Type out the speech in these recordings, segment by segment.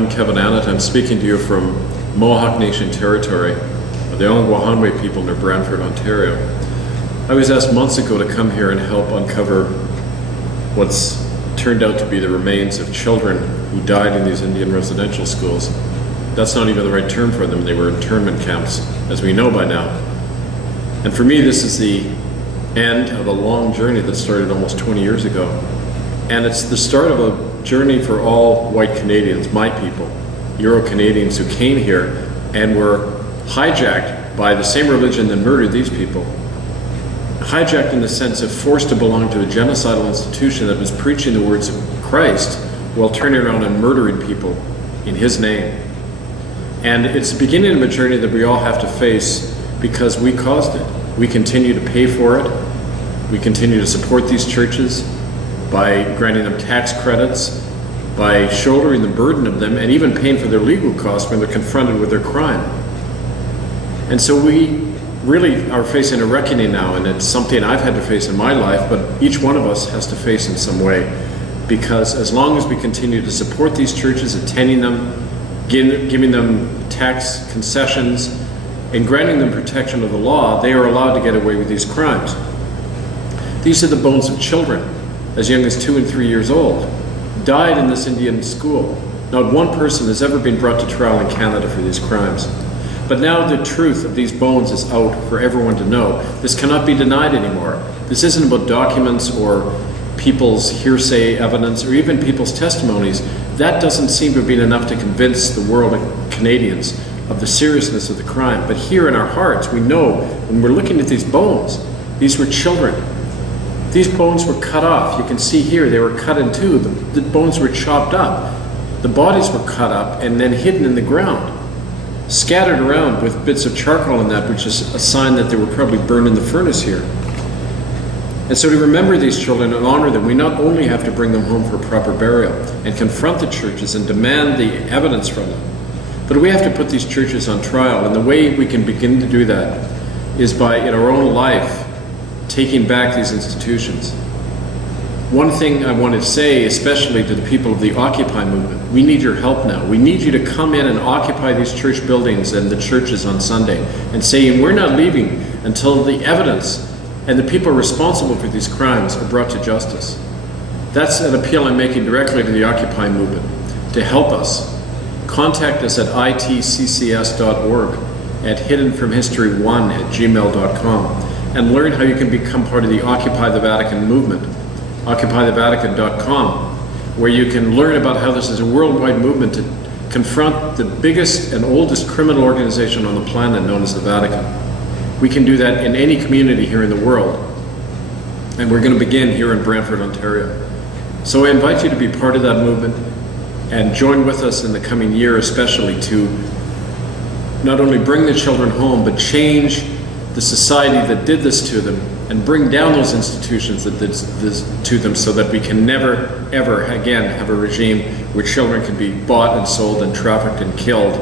I'm Kevin Annett. I'm speaking to you from Mohawk Nation territory, the Ongwahanwe people near Brantford, Ontario. I was asked months ago to come here and help uncover what's turned out to be the remains of children who died in these Indian residential schools. That's not even the right term for them. They were internment camps, as we know by now. And for me, this is the end of a long journey that started almost 20 years ago. And it's the start of a journey for all white Canadians, my people, Euro-Canadians who came here and were hijacked by the same religion that murdered these people. Hijacked in the sense of forced to belong to a genocidal institution that was preaching the words of Christ while turning around and murdering people in his name. And it's the beginning of a journey that we all have to face because we caused it. We continue to pay for it. We continue to support these churches by granting them tax credits, by shouldering the burden of them, and even paying for their legal costs when they're confronted with their crime. And so we really are facing a reckoning now, and it's something I've had to face in my life, but each one of us has to face in some way. Because as long as we continue to support these churches, attending them, giving them tax concessions, and granting them protection of the law, they are allowed to get away with these crimes. These are the bones of children, as young as 2 and 3 years old, died in this Indian school. Not one person has ever been brought to trial in Canada for these crimes. But now the truth of these bones is out for everyone to know. This cannot be denied anymore. This isn't about documents or people's hearsay evidence or even people's testimonies. That doesn't seem to have been enough to convince the world of Canadians of the seriousness of the crime. But here in our hearts, we know when we're looking at these bones, these were children. These bones were cut off. You can see here they were cut in two. The bones were chopped up. The bodies were cut up and then hidden in the ground, scattered around with bits of charcoal in that, which is a sign that they were probably burned in the furnace here. And so to remember these children and honor them, we not only have to bring them home for proper burial and confront the churches and demand the evidence from them, but we have to put these churches on trial. And the way we can begin to do that is by, in our own life, taking back these institutions. One thing I want to say, especially to the people of the Occupy movement, we need your help now. We need you to come in and occupy these church buildings and the churches on Sunday and say, we're not leaving until the evidence and the people responsible for these crimes are brought to justice. That's an appeal I'm making directly to the Occupy movement to help us. Contact us at itccs.org, at hiddenfromhistory1@gmail.com, and learn how you can become part of the Occupy the Vatican movement, occupythevatican.com, where you can learn about how this is a worldwide movement to confront the biggest and oldest criminal organization on the planet known as the Vatican. We can do that in any community here in the world, and we're going to begin here in Brantford, Ontario. So I invite you to be part of that movement and join with us in the coming year, especially to not only bring the children home, but change the society that did this to them and bring down those institutions that did this to them so that we can never, ever again have a regime where children can be bought and sold and trafficked and killed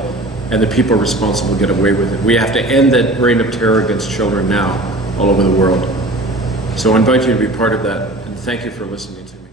and the people responsible get away with it. We have to end that reign of terror against children now all over the world. So I invite you to be part of that, and thank you for listening to me.